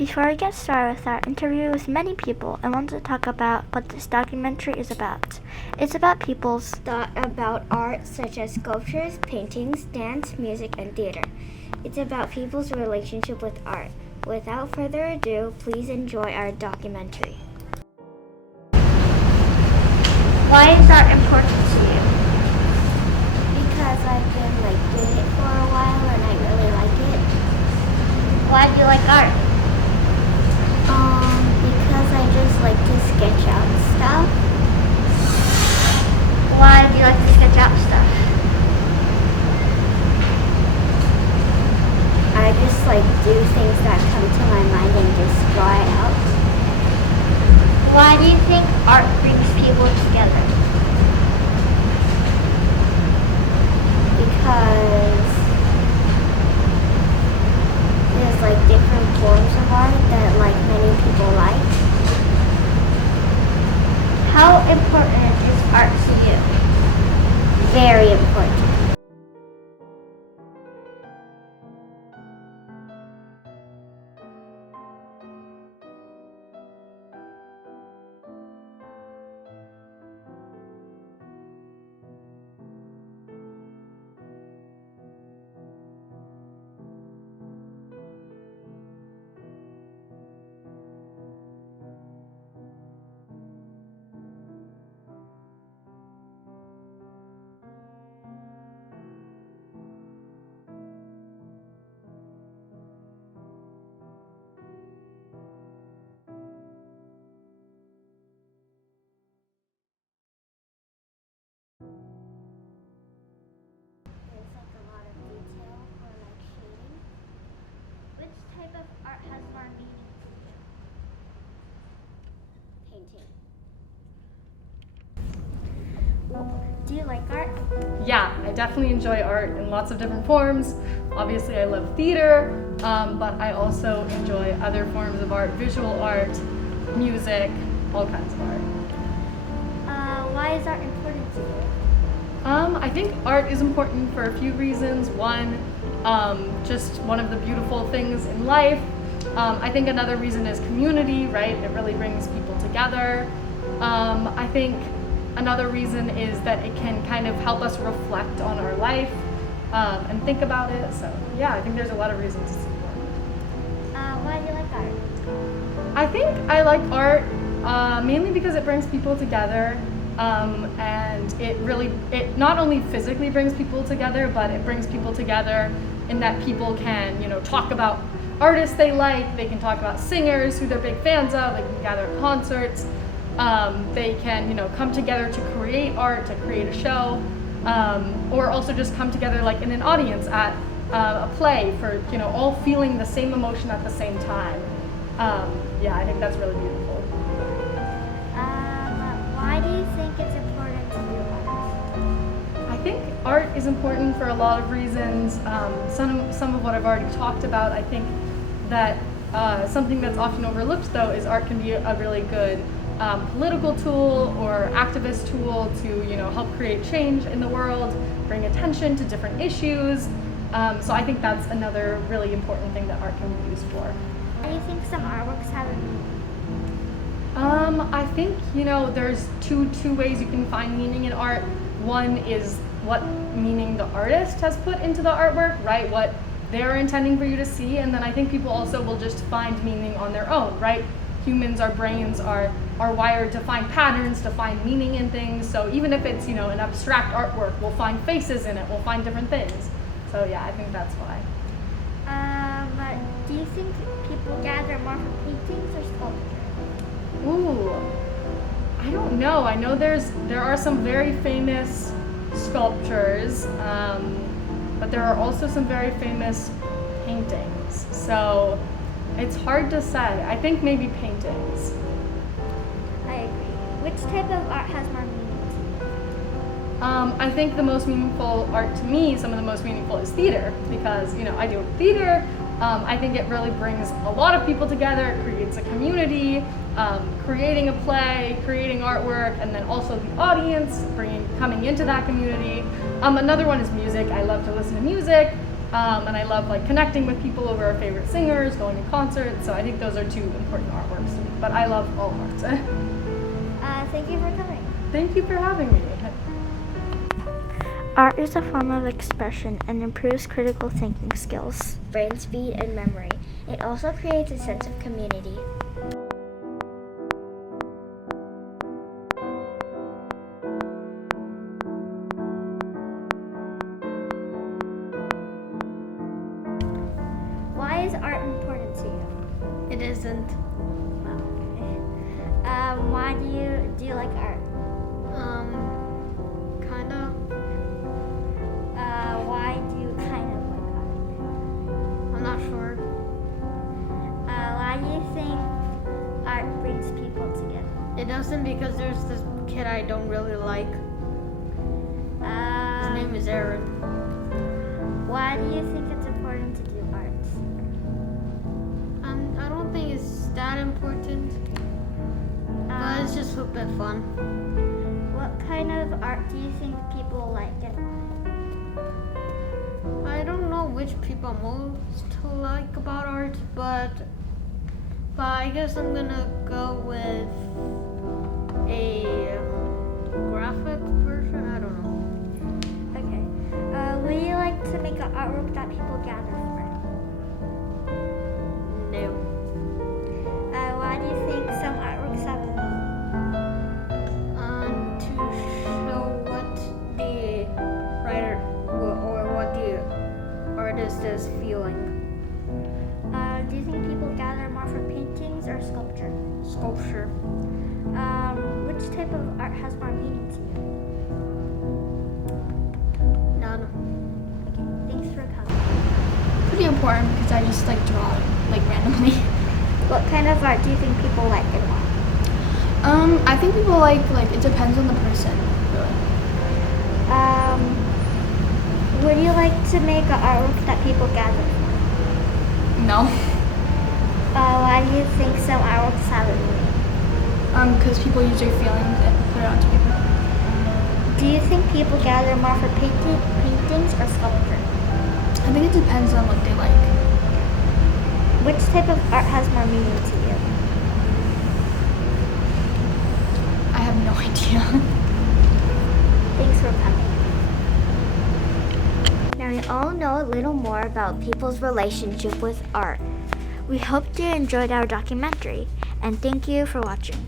Before we get started with our interview with many people, I want to talk about what this documentary is about. It's about people's thought about art such as sculptures, paintings, dance, music, and theater. It's about people's relationship with art. Without further ado, please enjoy our documentary. Why is art important to you? Because I've been doing it for a while and I really like it. Why do you like art? Because I just like to sketch out stuff. Why do you like to sketch out stuff? I just do things that come to my mind and just draw it out. Why do you think art brings people together? Because there's different forms of art that many people like. How important is art to you? Very important. There's a lot of detail or shading. Which type of art has more meaning to you? Painting. Do you like art? Yeah, I definitely enjoy art in lots of different forms. Obviously, I love theater, but I also enjoy other forms of art, visual art, music, all kinds of art. Why is art important to you? I think art is important for a few reasons. One, just one of the beautiful things in life. I think another reason is community, right? It really brings people together. I think another reason is that it can kind of help us reflect on our life and think about it. So yeah, I think there's a lot of reasons it's important. Why do you like art? I think I like art mainly because it brings people together. And it not only physically brings people together, but it brings people together in that people can, talk about artists they like, they can talk about singers who they're big fans of, they can gather at concerts, they can, come together to create art, to create a show, or also just come together in an audience at a play for, all feeling the same emotion at the same time. Yeah, I think that's really beautiful. Why do you think it's important to do art? I think art is important for a lot of reasons. Some of what I've already talked about. I think that something that's often overlooked, though, is art can be a really good political tool or activist tool to help create change in the world, bring attention to different issues. So I think that's another really important thing that art can be used for. Why do you think some artworks have a meaning? I think, there's two ways you can find meaning in art. One is what meaning the artist has put into the artwork, right? What they're intending for you to see. And then I think people also will just find meaning on their own, right? Humans, our brains are wired to find patterns, to find meaning in things. So even if it's, an abstract artwork, we'll find faces in it, we'll find different things. So yeah, I think that's why. Do you think people gather more for paintings or sculpture? Ooh, I don't know. I know there are some very famous sculptures, but there are also some very famous paintings. So it's hard to say. I think maybe paintings. I agree. Which type of art has more meaning to you? I think the most meaningful art to me, some of the most meaningful is theater, because I do theater. I think it really brings a lot of people together, it creates a community, creating a play, creating artwork, and then also the audience coming into that community. Another one is music. I love to listen to music. and I love like connecting with people over our favorite singers, going to concerts. So I think those are two important artworks to me. But I love all art. Thank you for coming. Thank you for having me. Art is a form of expression and improves critical thinking skills. Brain speed and memory. It also creates a sense of community. Why is art important to you? It isn't. Why do you like art? Kinda. Why do you kind of like art? I'm not sure. Why do you think art brings people together? It doesn't because there's this kid I don't really like. His name is Aaron. Why do you think it's important to do art? I don't think it's that important, but it's just a bit fun. What kind of art do you think people like and why? I don't know which people most like about art, but I guess I'm gonna go with a graphic version. I don't know. Okay. Would you like to make an artwork that people gather for? No. Why do you think some artworks have a To show what the writer or what the artist is feeling. Do you think people gather more for paintings or sculpture? Sculpture. Which type of art has more meaning to you? None. Okay, thanks for coming. Pretty important because I just like draw like randomly. What kind of art do you think people like and why? I think people like it depends on the person, really. Would you like to make an artwork that people gather for? No. Why do you think some artworks have a meaning? Because people use their feelings and put it onto paper. Do you think people gather more for paintings or sculpture? I think it depends on what they like. Which type of art has more meaning to you? I have no idea. Thanks for coming. Now we all know a little more about people's relationship with art. We hope you enjoyed our documentary, and thank you for watching.